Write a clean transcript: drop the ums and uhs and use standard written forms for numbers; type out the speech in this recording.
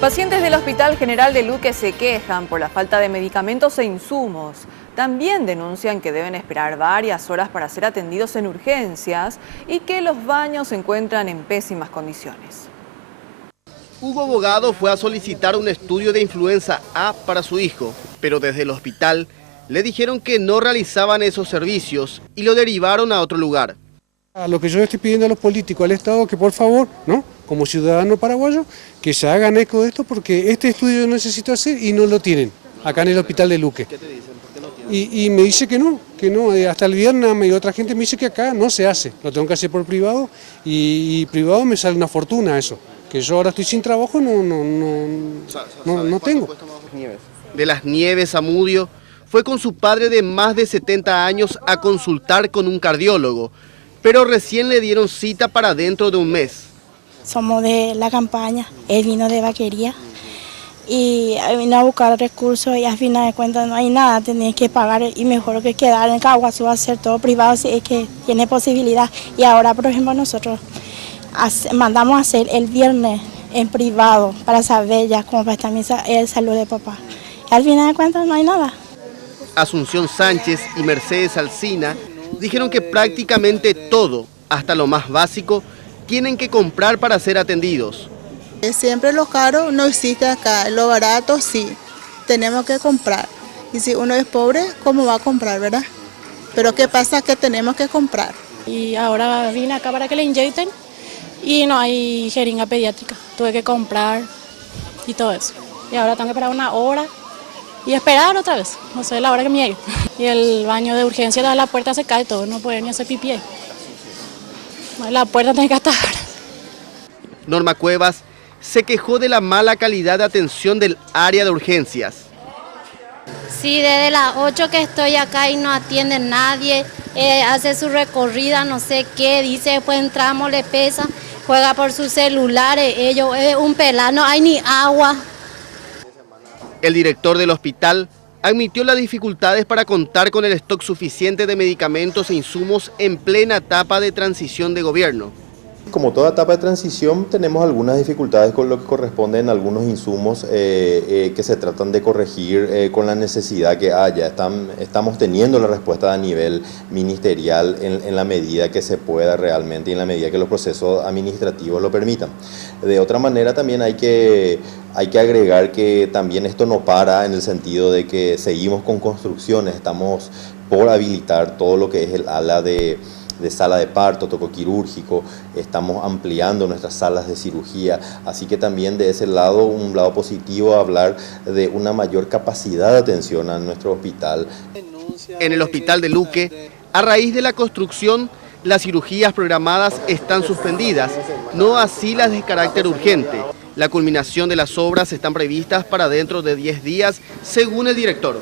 Pacientes del Hospital General de Luque se quejan por la falta de medicamentos e insumos. También denuncian que deben esperar varias horas para ser atendidos en urgencias y que los baños se encuentran en pésimas condiciones. Hugo Bogado fue a solicitar un estudio de influenza A para su hijo, pero desde el hospital le dijeron que no realizaban esos servicios y lo derivaron a otro lugar. Lo que yo estoy pidiendo a los políticos, al Estado, que por favor, ¿no?, como ciudadano paraguayo, que se hagan eco de esto, porque este estudio yo necesito hacer y no lo tienen acá en el Hospital de Luque. ¿Qué te dicen? ¿Por qué no tienen? Y me dice que no, hasta el viernes y otra gente me dice que acá no se hace, lo tengo que hacer por privado y privado me sale una fortuna eso, que yo ahora estoy sin trabajo, no tengo. De Las Nieves a Mudio, fue con su padre de más de 70 años a consultar con un cardiólogo, pero recién le dieron cita para dentro de un mes. Somos de la campaña, él vino de vaquería y vino a buscar recursos y al final de cuentas no hay nada, tenés que pagar y mejor que quedar en Caguazú, hacer todo privado si es que tiene posibilidad. Y ahora, por ejemplo, nosotros mandamos a hacer el viernes en privado para saber ya cómo va a estar el salud de papá. Y al final de cuentas no hay nada. Asunción Sánchez y Mercedes Alsina dijeron que prácticamente todo, hasta lo más básico, tienen que comprar para ser atendidos. Siempre lo caro no existe acá, lo barato sí, tenemos que comprar. Y si uno es pobre, ¿cómo va a comprar, verdad? Pero ¿qué pasa? Que tenemos que comprar. Y ahora vine acá para que le inyecten y no hay jeringa pediátrica, tuve que comprar y todo eso. Y ahora tengo que esperar una hora y esperar otra vez, no sé la hora que me llegue. Y el baño de urgencia de la puerta se cae todo, no puede ni hacer pipí ahí. La puerta tiene que estar. Norma Cuevas se quejó de la mala calidad de atención del área de urgencias. Sí, desde las 8 que estoy acá y no atiende nadie, hace su recorrida, no sé qué, dice, después entramos, le pesa, juega por sus celulares, ellos, es un pelado, no hay ni agua. El director del hospital admitió las dificultades para contar con el stock suficiente de medicamentos e insumos en plena etapa de transición de gobierno. Como toda etapa de transición tenemos algunas dificultades con lo que corresponden a algunos insumos que se tratan de corregir con la necesidad que haya. Estamos teniendo la respuesta a nivel ministerial en la medida que se pueda realmente y en la medida que los procesos administrativos lo permitan. De otra manera también hay que agregar que también esto no para en el sentido de que seguimos con construcciones, estamos por habilitar todo lo que es el ala de sala de parto, tocoquirúrgico, estamos ampliando nuestras salas de cirugía, así que también de ese lado, un lado positivo, hablar de una mayor capacidad de atención a nuestro hospital. En el Hospital de Luque, a raíz de la construcción, las cirugías programadas están suspendidas, no así las de carácter urgente. La culminación de las obras están previstas para dentro de 10 días, según el director.